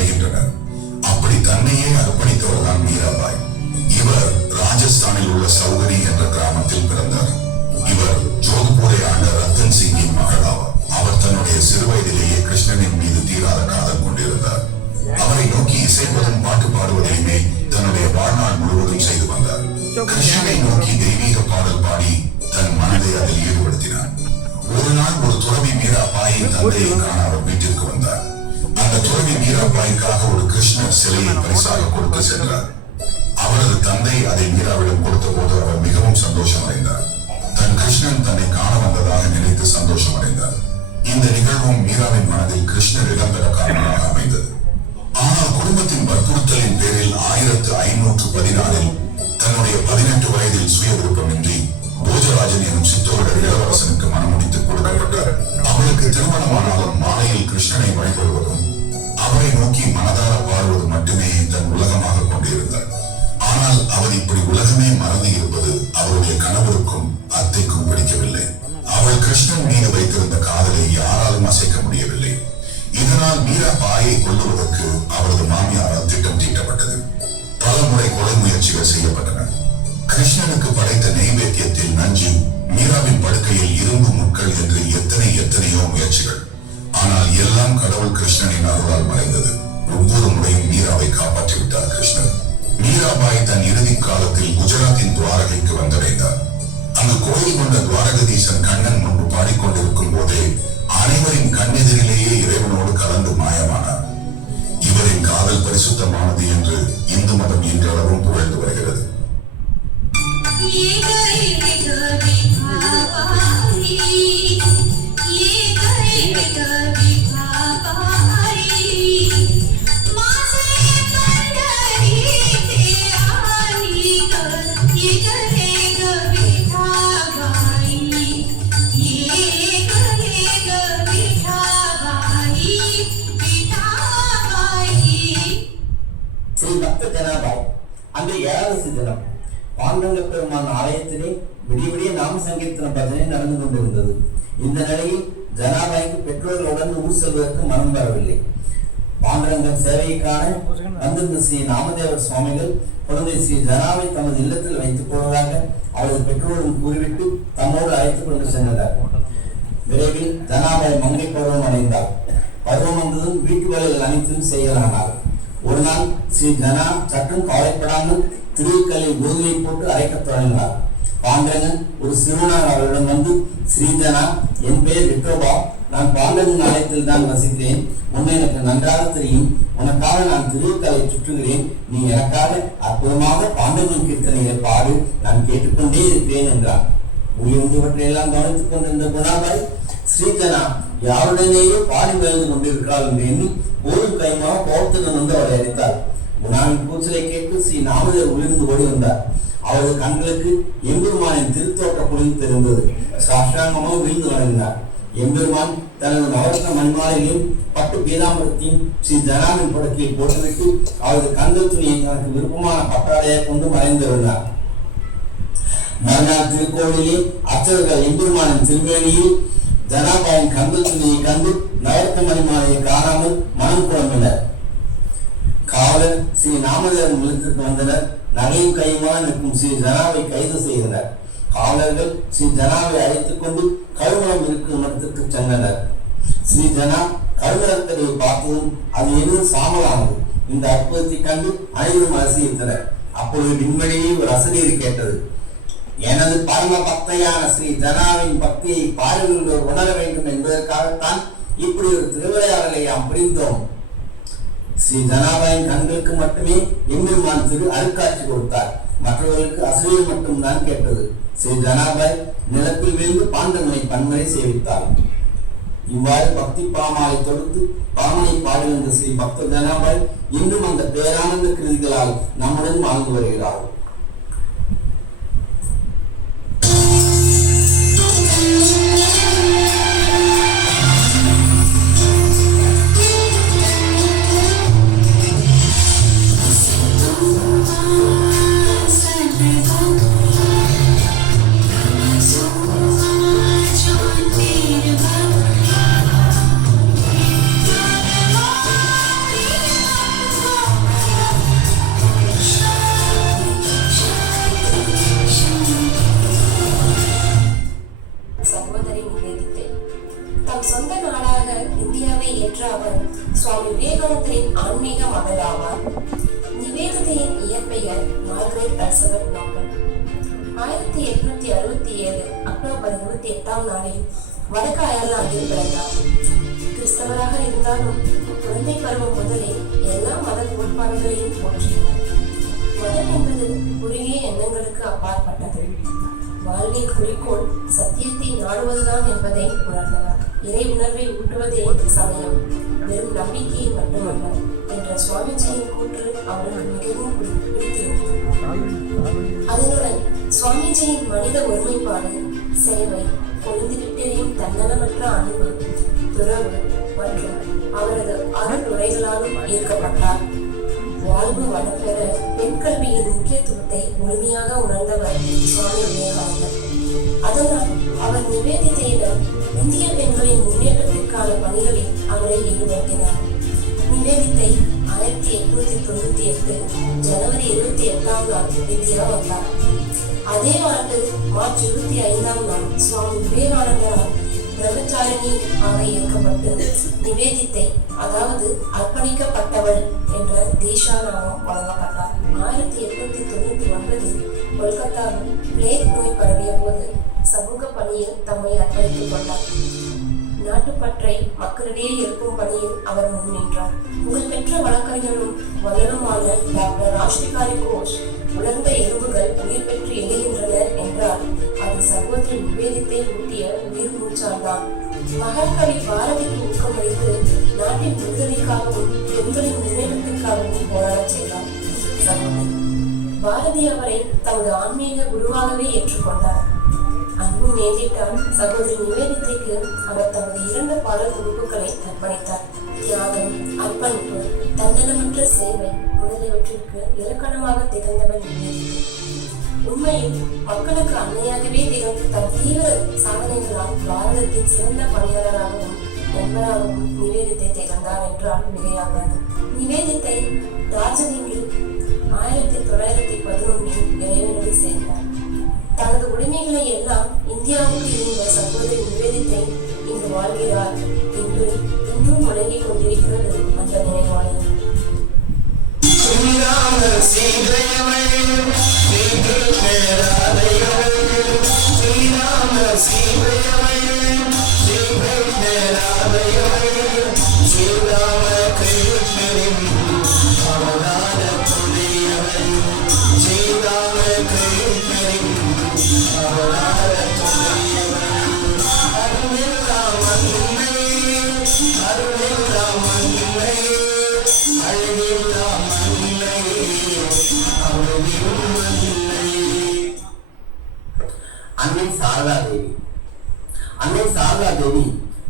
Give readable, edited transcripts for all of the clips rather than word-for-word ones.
அடைகின்றனர். அப்படி தன்னையே அர்ப்பணித்தவர் தான் மீராபாய். இவர் ராஜஸ்தானில் உள்ள சௌகரி என்ற கிராமத்தில் பிறந்தார். இவர் ஜோத்பூரை ஆண்ட ரத்தன் சிங்கின் மகள் ஆவார். அவர் தன்னுடைய சிறு வயதிலேயே கிருஷ்ணனின் மீது தீராத காதல் கொண்டிருந்தார். அவரை நோக்கி இசைப்பதும் பாட்டு பாடுவதையுமே தன்னுடைய வாழ்நாள் முழுவதும் செய்து வந்தார். கிருஷ்ணனை நோக்கி தெய்வீக பாடல் பாடி தன் மனதை அதில் ஈடுபடுத்தினார். ஒரு நாள் ஒரு துறவி மீராபாயின் தந்தையை காண அவர் வீட்டிற்கு வந்தார். அந்த துறவி மீராபாய்க்காக ஒரு கிருஷ்ணர் சிலையை பரிசாக கொடுத்து சென்றார். அவரது தந்தை அதை மீராவிடம் கொடுத்த போது அவர் மிகவும் சந்தோஷம் அடைந்தார். தன் கிருஷ்ணன் தன்னை காண வந்ததாக நினைத்து சந்தோஷம் அடைந்தார். இந்த நிகழ்வும் மீராவின் மனதில் கிருஷ்ணர் இடம்பெற காரணமாக அமைந்தது. ஆனால் குடும்பத்தின் வற்புறுத்தலின் பேரில் 1514 தன்னுடைய 18 வயதில் சுய விருப்பமின்றி போஜராஜன் எனும் சித்தோருடைய இளவரசனுக்கு மனமுடித்துக் கொடுக்கப்பட்டார். அவளுக்கு திருமணமானாலும் மாலையில் கிருஷ்ணனை வழிபடுவதும் அவரை நோக்கி மனதார பாடுவது மட்டுமே தன் உலகமாக கொண்டிருந்தார். ஆனால் அவர் இப்படி உலகமே மறந்து இருப்பது அவருடைய கணவருக்கும் அத்தைக்கும் பிடிக்கவில்லை. அவள் கிருஷ்ணன் மீது வைத்திருந்த காதலை யாராலும் அசைக்க முடியவில்லை. இதனால் மீராபாயை கொல்லுவதற்கு அவரது மாமியாரால் திட்டம் தீட்டப்பட்டது. பல முறை கொலை முயற்சிகள் செய்யப்பட்டன. கிருஷ்ணனுக்கு படைத்த நெய்வேத்தியத்தில் நஞ்சு, மீராவின் படுக்கையில் இரும்பு முட்கள் என்று எத்தனையோ முயற்சிகள். ஆனால் எல்லாம் கடவுள் கிருஷ்ணனின் அருளால் மறைந்தது. ஒவ்வொரு முறையும் மீராவை காப்பாற்றிவிட்டார் கிருஷ்ணன். மீராபாய் தன் இறுதி காலத்தில் குஜராத்தின் துவாரகைக்கு வந்தடைந்தார். அங்கு கோயில் கொண்ட துவாரகதீசன் கண்ணன் முன்பு பாடிக்கொண்டிருக்கும் போதே அனைவரின் கண்ணெதிரிலேயே இறைவனோடு கலந்து மாயமானார். இவரின் காதல் பரிசுத்தமானது என்று இந்து மதம் இன்றளவும் புகழ்ந்து வருகிறது. அந்த ஏழாவது தினம் பாண்டங்க பெருமான் ஆலயத்திலே விடிய நாம சங்கீர்த்தன பஜனை நடந்து கொண்டிருந்தது. இந்த நிலையில் ஜனாபாய்க்கு பெற்றோர்களுடன் ஊர் செல்வதற்கு மனம் வரவில்லை. பாண்டரங்கன் சேவையை காண வந்திருந்த ஸ்ரீ நாமதேவர் சுவாமிகள் குழந்தை ஸ்ரீ ஜனாவை தமது இல்லத்தில் வைத்துக் கொள்வதாக அவரது பெற்றோரிடம் கூறிவிட்டு தம்மோடு அழைத்துக் கொண்டு சென்றனர். விரைவில் ஜனாபாய் மங்கை பருவம் அடைந்தார். பருவம் வந்ததும் வீட்டு வேலைகள் அனைத்தும் செய்யலானார். ஒரு நாள் ஸ்ரீ ஜனா சற்றும் கவலைப்படாமல் திருக்கல்லில் கோதுமை போட்டு அரைக்கத் தொடங்கினார். பாண்டரங்கன் ஒரு சிறுவனார் அவரிடம் வந்து, ஸ்ரீஜனா, என் பெயர் விட்டோபா, நான் பாண்டரங்கன் ஆலயத்தில் தான் வசிக்கிறேன். உன்னை எனக்கு நன்றாக தெரியும். உனக்காக நான் திருக்கலை சுற்றுகிறேன். நீ எனக்காக அற்புதமாக பாண்டரங்கன் கீர்த்தனையை பாடு, நான் கேட்டுக்கொண்டே இருக்கிறேன் என்றார். உயிர்ந்தவற்றையெல்லாம் கவனித்துக் கொண்டிருந்த குணாபாய், ஸ்ரீஜனா யாருடனேயோ பாடி மகிழ்ந்து கொண்டிருக்கிறாள் என்று எண்ணி போதும் கைமாக கோபத்துடன் வந்து அவரை அடித்தார். குணாவின் கூச்சலை கேட்டு ஸ்ரீ நாமதேவர் விழுந்து ஓடி வந்தார். அவரது கண்களுக்கு எம்பெருமானின் திருத்தோட்ட பொழுது தெரிந்தது. சாஷ்டாங்கமாக விழுந்து வணங்கினார். எம்பெருமான் தனது நவரத்ன மணிமாலையிலும் பட்டு பீதாம்பரத்தையும் ஸ்ரீ ஜனாவின் படுக்கையில் போட்டுவிட்டு அவரது கண்கள் துணியை தனக்கு விருப்பமான பட்டாடையை கொண்டு மறைந்திருந்தார். மறுநாள் திருக்கோவிலே அர்ச்சகர்கள் எம்பெருமானின் திருமேனியில் ஜனாபாயின் கண்கள் துணியை கண்டு நவரத்ன மணிமாலையை காணாமல் மனம் குழம்பினர். காவலர் ஸ்ரீ நாமதேவன் இல்லத்திற்கு வந்தனர். நகையும் கையுமா நிற்கும் ஸ்ரீ ஜனாவை கைது செய்தனர். காவலர்கள் ஸ்ரீ ஜனாவை அழைத்துக் கொண்டு கருவளம் இருக்கும் இடத்திற்கு சென்றனர். ஸ்ரீ ஜனா கருவளத்தடையை பார்த்ததும் அது எதுவும் சாமலானது. இந்த அற்புதத்தை கண்டு அனைவரும் அதிசயித்தனர். அப்பொழுது விண்வெளியே ஒரு அசரீரி கேட்டது. எனது பரம பக்தையான ஸ்ரீ ஜனாவின் பக்தியை பார்வையுள்ளோர் உணர வேண்டும் என்பதற்காகத்தான் இப்படி ஒரு திருவிளையாடலை நாம் புரிந்தோம். ஸ்ரீ ஜனாபாயின் கண்களுக்கு மட்டுமே எம்பெருமான் திரு அருட்காட்சி கொடுத்தார். மற்றவர்களுக்கு அசூயை மட்டும்தான் கேட்டது. ஸ்ரீ ஜனாபாய் நிலத்தில் விழுந்து பாண்டவனை பன்முறை சேவித்தார். இவ்வாறு பக்தி பாமாலை தொடுத்து பாமனை பாடுகின்ற ஸ்ரீ பக்த ஜனாபாய் இன்றும் அந்த பேரானந்த கிருதிகளால் நம்முடன் வாழ்ந்து வருகிறார். சுவாமி விவேகானந்தரின் ஆன்மீக மகள் ஆவார். நிவேதிதையின் இயற்பெயர் மார்கரெட் எலிசபெத் நோபல். 1867 அக்டோபர் 28ஆம் நாளில் வடக்கு அயர்லாந்தில் பிறந்தார். கிறிஸ்தவராக இருந்தாலும் குழந்தை பருவம் முதலே எல்லா மத கோட்பாடுகளையும் போற்றினார். மதம் என்பது குறுகிய எண்ணங்களுக்கு அப்பாற்பட்டது. வாழ்வின் குறிக்கோள் சத்தியத்தை நாடுவதுதான் என்பதை உணர்ந்தவர். இறை உணர்வை ஊட்டுவதே சமயம், வெறும் நம்பிக்கை மட்டுமல்ல என்ற சுவாமிஜியின் கூற்று அவருக்கு மிகவும் பிடித்திருந்தது. அதனுடன் சுவாமிஜியின் மனித ஒருமைப்பாடு, சேவை, பொழுதுவிட்டேயும் தன்னலமற்ற அன்பு, துறவு மற்றும் அவரது அருள் உரைகளாலும் ஈர்க்கப்பட்டார். வாழ்வு வளப்பெற பெண் கல்வியின் முக்கியத்துவத்தை முழுமையாக உணர்ந்தவர் சுவாமி விவேகானந்தர். அதனால் அவர் நிவேதிதையிடம் இந்திய பெண்களின் முன்னேற்றத்திற்கான பணிகளில் அவரை ஈடுபடுத்தினார். நிவேதிதை 1898 ஜனவரி 28ஆம் நாள் இந்தியா வந்தார். அதே ஆண்டு மார்ச் 25ஆம் நாள் சுவாமி விவேகானந்தரால் பிரம்மச்சாரிணி ஆக இயக்கப்பட்டு நிவேதித்தை, அதாவது அர்ப்பணிக்கப்பட்டவள் என்ற தேசா நாமம் வழங்கப்பட்டார். 1899 கொல்கத்தாவில் பிளேக் நோய் பரவிய போது சமூக பணியில் தம்மை அர்ப்பணித்துக் கொண்டார். நாட்டுப்பற்றை மக்களிடையே எழுப்பும் பணியில் அவர் முன்னின்றார். புகழ்பெற்ற வழக்கறிஞரும் வல்லலுமான டாக்டர் ராஷ்டிகாரி கோஷ், உலர்ந்த எலும்புகள் உயிர் பெற்று எழுகின்றன என்றால் அது சகோதரி நிவேதித்தை ஊட்டிய உயிர் மூச்சால்தான். மகாகவி பாரதிக்கு ஊக்கமளித்து நாட்டின் விடுதலைக்காகவும் பெண்களின் முன்னேற்றத்திற்காகவும் போராடச் செய்தார். சகோதரி பாரதி அவரை தமது ஆன்மீக குருவாகவே ஏற்றுக்கொண்டார். அன்பு நேரிட்டால் சகோதரி நிவேதித்தைக்கு அவர் தமது 2 பாடல் தொகுப்புகளை அர்ப்பணித்தார். தியாகம், அர்ப்பணிப்பு, தன்னலமற்ற சேவை முதலியவற்றிற்கு இலக்கணமாக திகழ்ந்தவர் நிவேதித்தை. உண்மையில் மக்களுக்கு அன்னையாகவே திகழ்ந்த தன் தீவிர சாதனைகளால் பாரதத்தின் சிறந்த பணியாளராகவும் நண்பராகவும் நிவேதித்தை திகழ்ந்தார் என்றால் மிகையாகாது. நிவேதித்தை டார்ஜிலிங்கில் 1911 இறைவனடி சேர்ந்தார். தனது உடைமைகளை எல்லாம் இந்தியாவுக்கு இருந்த சகோதரி நிவேதித்தை இங்கு வாழ்கிறார் என்று இன்றும் முழங்கிக் கொண்டிருக்கிறது அந்த நினைவாலயம். அன்னை சாரதா தேவி. அன்னை சாரதா தேவி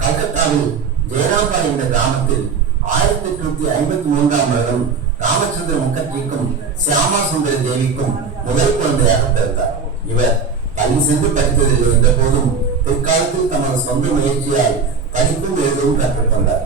கல்கத்தாவில் ஜெயராம்பா என்ற கிராமத்தில் 1853ஆம் வருடம் ராமச்சந்திர முகர்ஜிக்கும் சியாமா சுந்தரி தேவிக்கும் முதல் குழந்தையாக பிறந்தார். இவர் பள்ளி சென்று படித்ததில்லை என்ற போதும் பிற்காலத்தில் தமது சொந்த முயற்சியால் படிப்பும் எழுதவும் கற்றுக்கொண்டார்.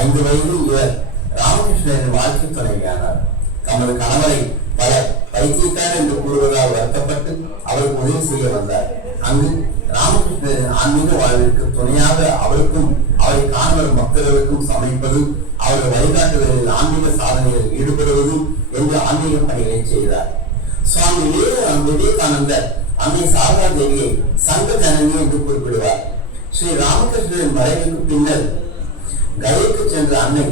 5 வயதில் இவர் ராமகிருஷ்ணரின் வாழ்க்கை துணைவியானார். தமது கணவரை பலர் பைத்தியக்காரர் என்று கூறுவதால் வருத்தப்பட்டு அவருக்கு உதவி செய்ய வந்தார். அங்கு ராமகிருஷ்ணரின் ஆன்மீக வாழ்விற்கு துணையாக அவருக்கும் அவரை காண வரும் பக்தர்களுக்கும் சமைப்பது, அவர்கள் வழிகாட்டுதலில் ஆன்மீக சாதனையில் ஈடுபடுவது என்று ஆன்மீக பணிகளை செய்தார். சுவாமி விவேகானந்தர் அன்னை சாரதா தேவியை சங்க ஜனனி என்று குறிப்பிடுவார். ஸ்ரீ ராமகிருஷ்ணரின் மறைவுக்கு பின்னர் கயைக்கு சென்ற அன்னை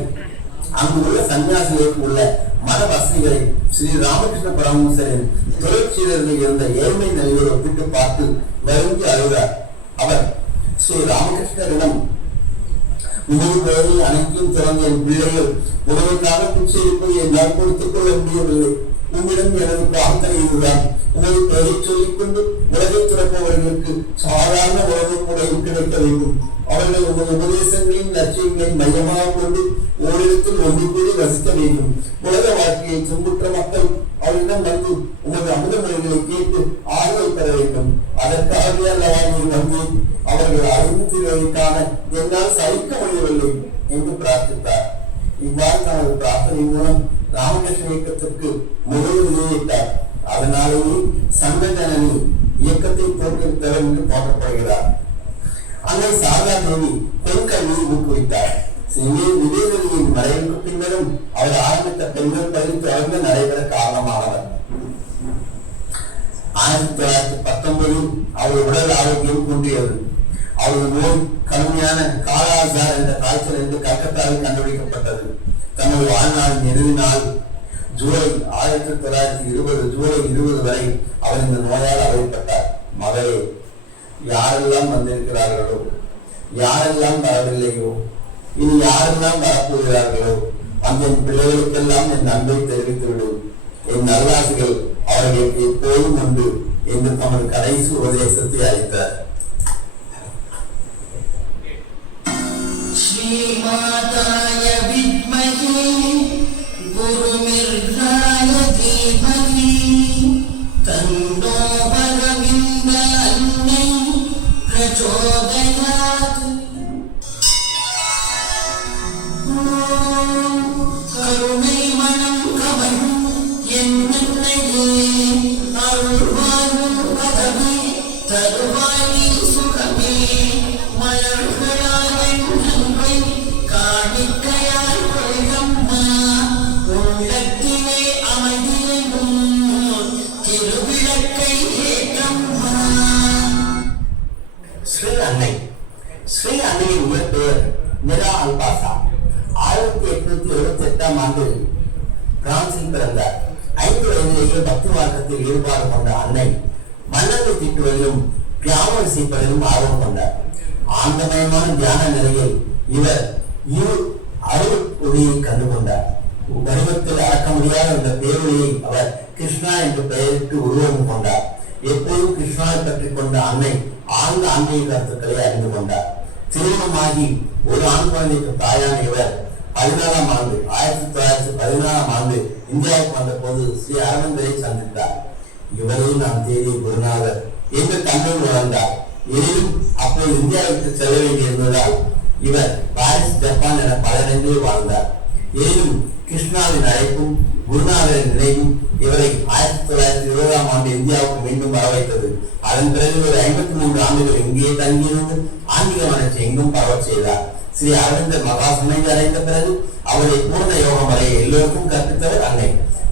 அங்கு உள்ள சன்னியாசிகளுக்கு உள்ள மத வசதிகளை ஸ்ரீ ராமகிருஷ்ண பரமஹம்சரின் தொழிற்சீலர்கள் இருந்த ஏழ்மை நிலையோடு ஒப்பிட்டு பார்த்து வருந்தி அழுதார். அவர் ஸ்ரீ ராமகிருஷ்ணரிடம், உணவு பெயரில் அனைத்தையும் திறந்த என் பிள்ளைகள் உணவுக்காக பிச்சைப்பதை என்னால் கொடுத்துக் கொள்ள முடியவில்லை. உம்மிடம் எனது பிரார்த்தனை இதுதான். உணவு பெயரை சொல்லிக் கொண்டு உலகை துறப்பவர்களுக்கு சாதாரண உணவு முறையும் கிடைக்க வேண்டும். அவர்கள் உமது உபதேசங்களின் லட்சியங்களை மையமாக கொண்டு ஓரிடத்தில் ஒன்று கூடி வசிக்க வேண்டும். உலக வாழ்க்கையை துன்புற்ற மக்கள் அவரிடம் வந்து உமது அமுத மொழிகளை கேட்டு ஆறுதல் பெற வேண்டும். அதற்காகவே அல்லவா நீர் வந்து அவர்கள் அறிவுறுத்திற்கான என்னால் சகிக்க முடியவில்லை என்று பிரார்த்தித்தார். இவ்வாறு தனது பிரார்த்தனை மூலம் ராமகிருஷ்ண இயக்கத்திற்கு முதல் நிலையிட்டார். அதனாலேயே சங்க ஜனனி இயக்கத்தை தோற்றுவித்தவர் என்று போற்றப்படுகிறார். அன்னை சாரதா தேவி பெண் கல்வியை ஊக்குவித்தார். நிவேதியின் மறைவுக்கு பின்னரும் அவர் ஆரம்பித்த பெண்கள் பள்ளி தொடர்ந்து நடைபெற காரணமானவர். 1919 அவள் உடல் ஆரோக்கியம் குன்றியது. அவள் நோய் கடுமையான காலாசார் என்ற காய்ச்சல் என்று கல்கத்தாவில் கண்டுபிடிக்கப்பட்டது. தனது வாழ்நாளின் இறுதி நாள் ஜூலை 1920 ஜூலை 20 வரை அவர் இந்த நோயால் அவதிப்பட்டார். மகளே, யாரெல்லாம் வந்திருக்கிறார்களோ, யாரெல்லாம் வரவில்லையோ, இனி யாரெல்லாம் வரப்போகிறார்களோ அந்த பிள்ளைகளுக்கெல்லாம் என் அன்பை தெரிவித்துவிடும். என் நல்லாசிகள் அவர்களுக்கு எப்போதும் உண்டு என்று தமது கடைசி உபதேசத்தை அளித்தார். ஸ்ரீமாதாய வித்மஹே குருமிர்காய தீமஹி தன்னோ பரவிந்த அன்னை பிரச்சோதயாத். கருணை மனம் கவன் என்னையே அருள்வாயும் கதவே தருவாயி சுகமே மலர்களாய் நன்மை காணிக்கையாய் கொள்கம்மா உள்ளத்திலே அமைதியும் திருவிளக்கை ஏற்றம்மா. ஸ்ரீ அன்னை. ஸ்ரீ அன்னையின் உயர் பெயர் நிரா அல்பாசா. 1878 ஆண்டு பிரான்சில் பிறந்தார். 5 வயதிலேயே பக்தி மார்க்கத்தில் ஈடுபாடு கொண்ட அன்னை மன்னரை தீட்டுவதிலும் பியானோ இசைப்பதிலும் ஆர்வம் கொண்டார். ஆந்தமயமான தியான நிலையில் இவர் அருள் ஒளியை கண்டுகொண்டார். வடிவத்தில் அடக்க முடியாத அந்த பேரொழியை அவர் கிருஷ்ணா என்று பெயரிட்டு உருவம் கொண்டார். எப்போதும் கிருஷ்ணாவை பற்றி கொண்ட அன்னை ஆழ்ந்த ஆன்மீக கருத்துக்களை அறிந்து கொண்டார். திருமணமாகி ஒரு ஆண் குழந்தைக்கு தாயான இவர் 1914 ஆண்டு இந்தியாவுக்கு வந்த போது ஸ்ரீ அரவிந்தரை சந்தித்தார். இவரையும் நாம் தேடிய குருநாதர் என்று தன்னுள் உணர்ந்தார். எனினும் அப்போது இந்தியாவுக்கு செல்ல வேண்டியிருந்ததால் இவர் பாரிஸ், ஜப்பான் என பல இடங்களில் வாழ்ந்தார். எனினும் கிருஷ்ணாவின் அழைப்பும் குருநாதரின் நினைவும் இவரை 1920 ஆண்டு இந்தியாவுக்கு மீண்டும் வர வைத்தது. அதன் பிறகு ஒரு 53 ஆண்டுகள் இங்கேயே தங்கியிருந்து ஆன்மீக வளர்ச்சி எங்கும் பரவச் செய்தார். ஸ்ரீ அரவிந்தர் மகா சமாதி அடைந்த பிறகு அவரை பூர்ண யோகம் வரை எல்லோருக்கும் கற்பித்தவர் அன்னை.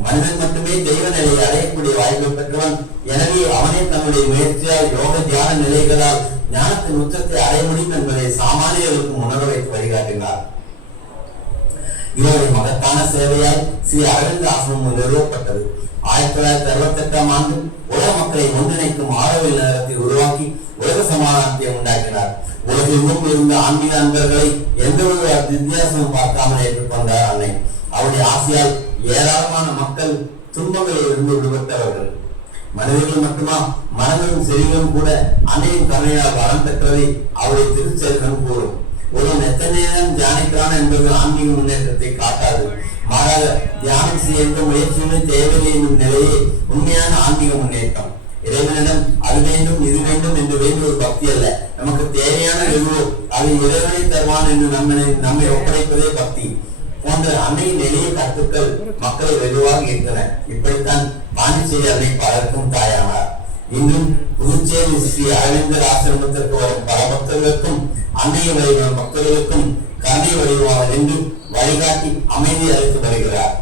மனிதன் மட்டுமே தெய்வ நிலையை அடையக்கூடிய வாய்ப்பை பெற்றவன். எனவே அவனே தன்னுடைய முயற்சியால் யோக தியான நிலைகளால் ஞானத்தின் உச்சத்தை அடைய முடியும் என்பதை சாமானியர்களுக்கு உணர வைத்து வழிகாட்டினார். இவருடைய மகத்தான சேவையால் ஸ்ரீ அரவிந்த ஆசிரமம் நிறுவப்பட்டது. 1968 ஆண்டு உலக மக்களை ஒன்றிணைக்கும் ஆரோவில் நகரத்தை உருவாக்கி உலக சமாதானத்தை உண்டாக்கினார். உலகெங்கும் இருந்த ஆன்மீக அன்பர்களை எந்த ஒரு வித்தியாசமும் பார்க்காமல் ஏற்றுக்கொண்டார் அன்னை. அவருடைய ஆசையால் ஏராளமான மக்கள் துன்பங்களில் இருந்து விடுபட்டவர்கள். மனிதர்கள் மட்டுமா, மனங்களும் செடிகளும் கூட அன்னையின் கருணையால் வளம் பெற்றதை அவருடைய திருச்செல்வம் கூறும். ஒருவன் எத்தனை நேரம் தியானிக்கிறான் என்பது ஆன்மீக முன்னேற்றத்தை காட்டாது. மாறாக தியானம் செய்ய எந்த முயற்சியுமே தேவையில்லை என்னும் நிலையே உண்மையான ஆன்மீக முன்னேற்றம். இறைவனிடம் அது வேண்டும் இது வேண்டும் என்று வேண்டுவது பக்தி அல்ல. நமக்கு தேவையான எதுவோ அது இறைவனை தருவான் என்று நம்மை ஒப்படைப்பதே பக்தி போன்ற அன்னையின் எளிய கருத்துக்கள் மக்களை வெகுவாக ஈர்த்தன. இப்படித்தான் பாண்டிச்சேரி அன்னை பலருக்கும் தாயானார். இன்றும் புதுச்சேரி ஸ்ரீ அரவிந்தர் ஆசிரமத்திற்கு வரும் பல பக்தர்களுக்கும் அன்னையை வழிபடும் பக்தர்களுக்கும் கருணை வழிவாளர் என்று வழிகாட்டி அமைதி அளித்து வருகிறார்.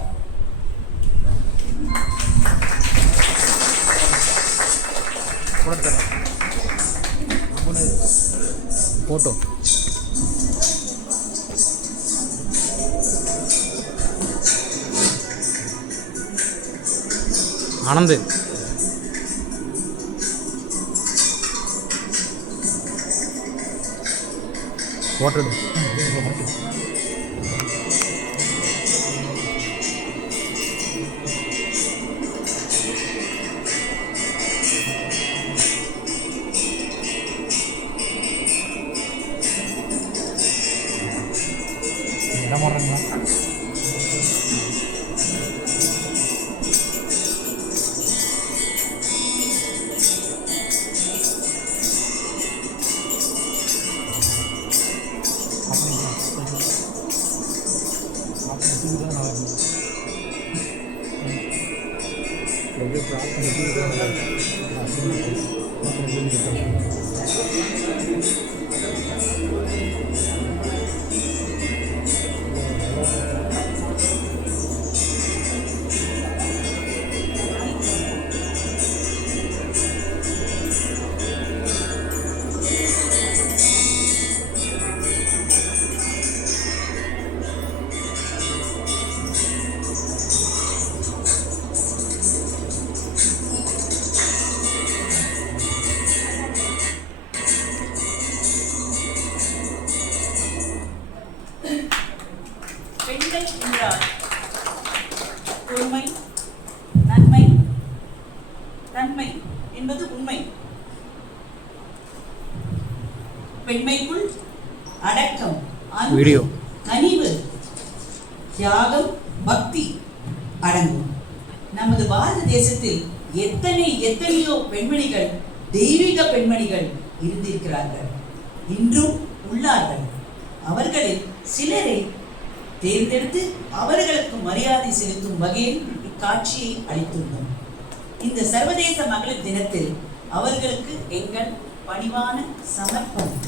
போட்டோ ஆனந்த் போட்டோ என்ன பண்ணுறீங்களா? பெண்கள் என்றால் பொறுமை, நன்மை, தன்மை என்பது உண்மை. பெண்மைக்குள் அடக்கம், அன்பு, வீடியோ. கனிவு, தியாகம், பக்தி அடங்கும். நமது பாரத தேசத்தில் எத்தனையோ பெண்மணிகள், தெய்வீக பெண்மணிகள் இருந்திருக்கிறார்கள், இன்றும் உள்ளார்கள். அவர்களில் சிலரை தேர்ந்தெடுத்து அவர்களுக்கு மரியாதை செலுத்தும் வகையில் இக்காட்சியை அளித்துள்ளோம். இந்த சர்வதேச மகளிர் தினத்தில் அவர்களுக்கு எங்கள் பணிவான சமர்ப்பணம்.